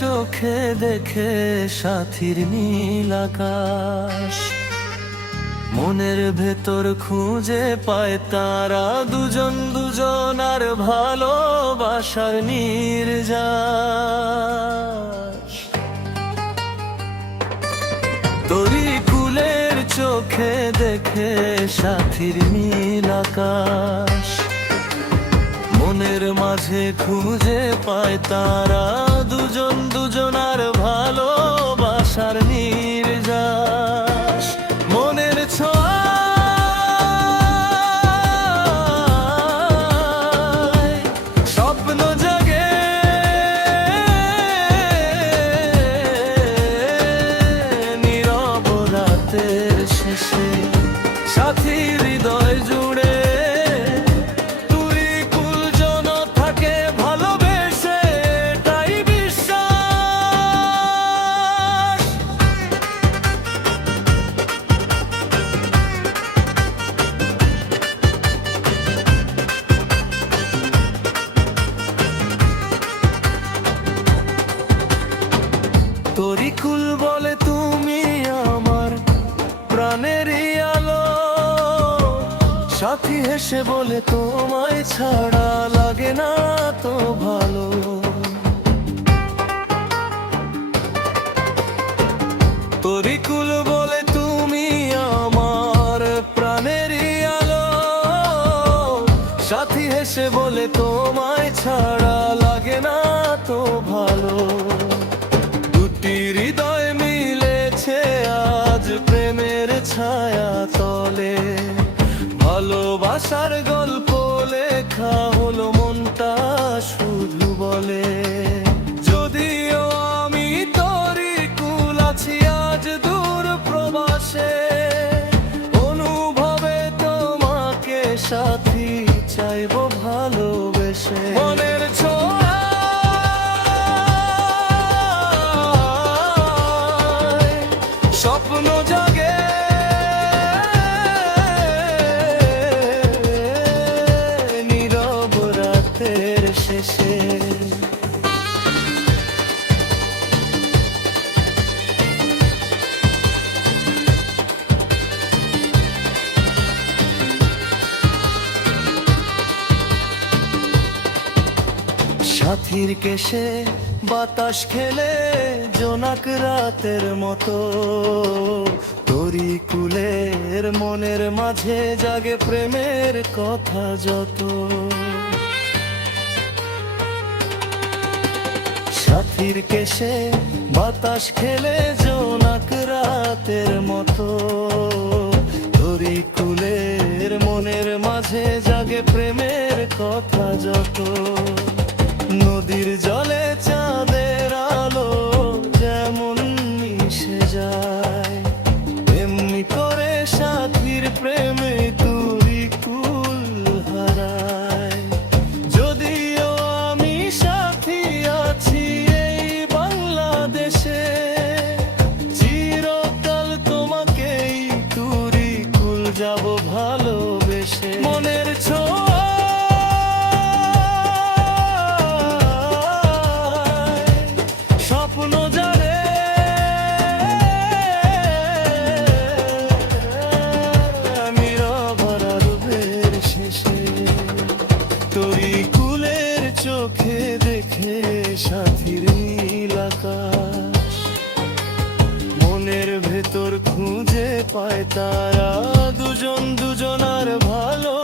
চোখে দেখে সাথীর নীল আকাশ, মনের ভেতর খুঁজে পায় তারা দুজন দুজন আর ভালোবাসার নির্যাস। তরি কুলের চোখে দেখে সাথীর নীল আকাশ, মনের মাঝে খুঁজে পায় তারা দুজন দুজন আর ভালোবাসার নির্যাস। মনের ছোঁয়ায় স্বপ্ন জাগে, নীরব রাতের শেষে সাথীর হৃদয় জুড়ে তরিকুল বলে তুমি আমার প্রাণেরই আলো, সাথী হেসে বলে তোমায় ছাড়া লাগে না তো ভালো। তরিকুল বলে তুমি আমার প্রাণেরই আলো, সাথী হেসে বলে তোমায় ছাড়া লাগে না তো ভালো। হৃদয় মিলেছে আজ প্রেমের ছায়া তলে, ভালোবাসার গল্প লেখা হলো মনটা শুধু বলে। যদিও আমি তরিকুল আছি আজ দূর প্রবাসে, অনুভবে তোমাকে সাথী চাইবো ভালোবেসে। মনের স্বপ্ন জাগে, নীরব রাতের শেষে। সাথীর কেশে বাতাস খেলে জোনাক রাতের মতো, তরিকুলের মনের মাঝে জাগে প্রেমের কথা যত। সাথীর কেশে বাতাস খেলে জোনাক রাতের মতো, তরিকুলের মনের মাঝে জাগে প্রেমের কথা যত। নদীর জলে চাঁদের আলো যেমন মিশে যায়, এমনি করে সাথীর প্রেমে তরিকুল হারায়। যদিও আমি সাথী আছি এই বাংলাদেশে, চিরকাল তোমাকেই তরিকুল যাব ভালোবেসে। মনের স্বপ্ন জানে, নীরব রাতের শেষে। তরিকুলের চোখে দেখে সাথীর নীল আকাশ, মনের ভেতর খুঁজে পায় তারা দুজন দুজন আর ভালো